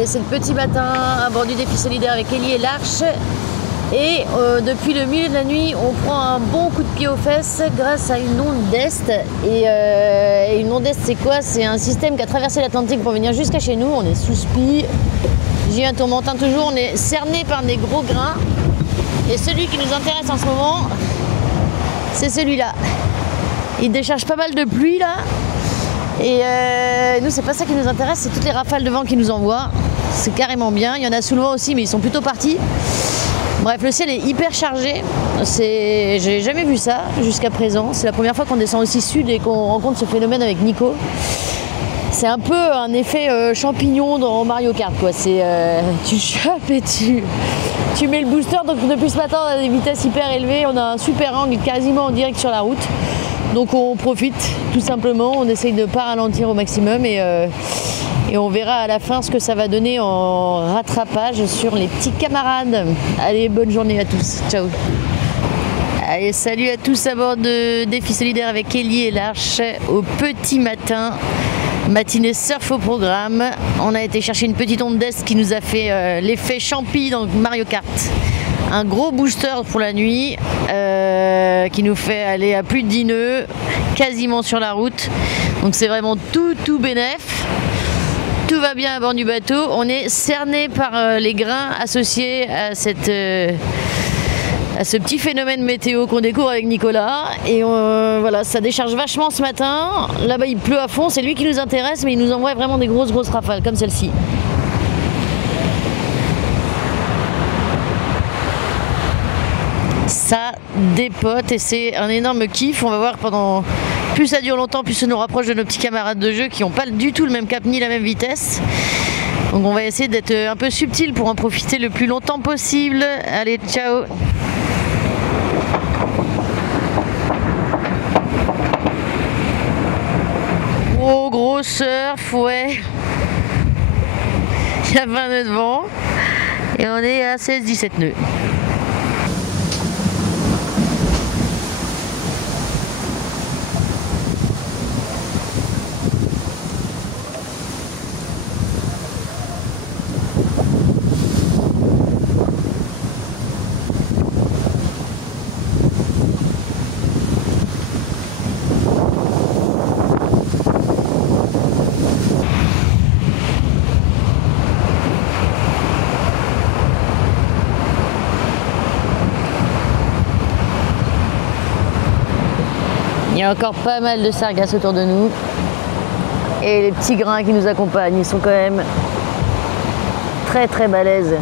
Allez, c'est le petit matin à bord du défi solidaire avec Ellie et l'Arche. Et depuis le milieu de la nuit, on prend un bon coup de pied aux fesses grâce à une onde d'Est. Et une onde d'Est, c'est quoi? C'est un système qui a traversé l'Atlantique pour venir jusqu'à chez nous. On est sous spi, un tourmentin toujours, on est cerné par des gros grains. Et celui qui nous intéresse en ce moment, c'est celui-là. Il décharge pas mal de pluie là. Et nous, c'est pas ça qui nous intéresse, c'est toutes les rafales de vent qui nous envoient. C'est carrément bien. Il y en a sous le vent aussi, mais ils sont plutôt partis. Bref, le ciel est hyper chargé. J'ai jamais vu ça jusqu'à présent. C'est la première fois qu'on descend aussi sud et qu'on rencontre ce phénomène avec Nico. C'est un peu un effet champignon dans Mario Kart, quoi. C'est tu chopes et tu mets le booster. Donc depuis ce matin, on a des vitesses hyper élevées. On a un super angle quasiment en direct sur la route. Donc on profite tout simplement. On essaye de ne pas ralentir au maximum et on verra à la fin ce que ça va donner en rattrapage sur les petits camarades. Allez, bonne journée à tous. Ciao. Allez, salut à tous à bord de Défi Solidaire avec Ellie et l'Arche au petit matin. Matinée surf au programme. On a été chercher une petite onde d'Est qui nous a fait l'effet champi dans Mario Kart. Un gros booster pour la nuit qui nous fait aller à plus de 10 nœuds, quasiment sur la route. Donc c'est vraiment tout bénef. Tout va bien à bord du bateau. On est cerné par les grains associés à ce petit phénomène météo qu'on découvre avec Nicolas. Et voilà, ça décharge vachement ce matin. Là-bas, il pleut à fond. C'est lui qui nous intéresse, mais il nous envoie vraiment des grosses rafales comme celle-ci. Ça dépote et c'est un énorme kiff. On va voir pendant... Plus ça dure longtemps, plus ça nous rapproche de nos petits camarades de jeu qui n'ont pas du tout le même cap ni la même vitesse. Donc on va essayer d'être un peu subtil pour en profiter le plus longtemps possible. Allez, ciao! Oh, gros surf, ouais. Il y a 20 nœuds de vent et on est à 16-17 nœuds. Il y a encore pas mal de sargasses autour de nous. Et les petits grains qui nous accompagnent, ils sont quand même très balèzes.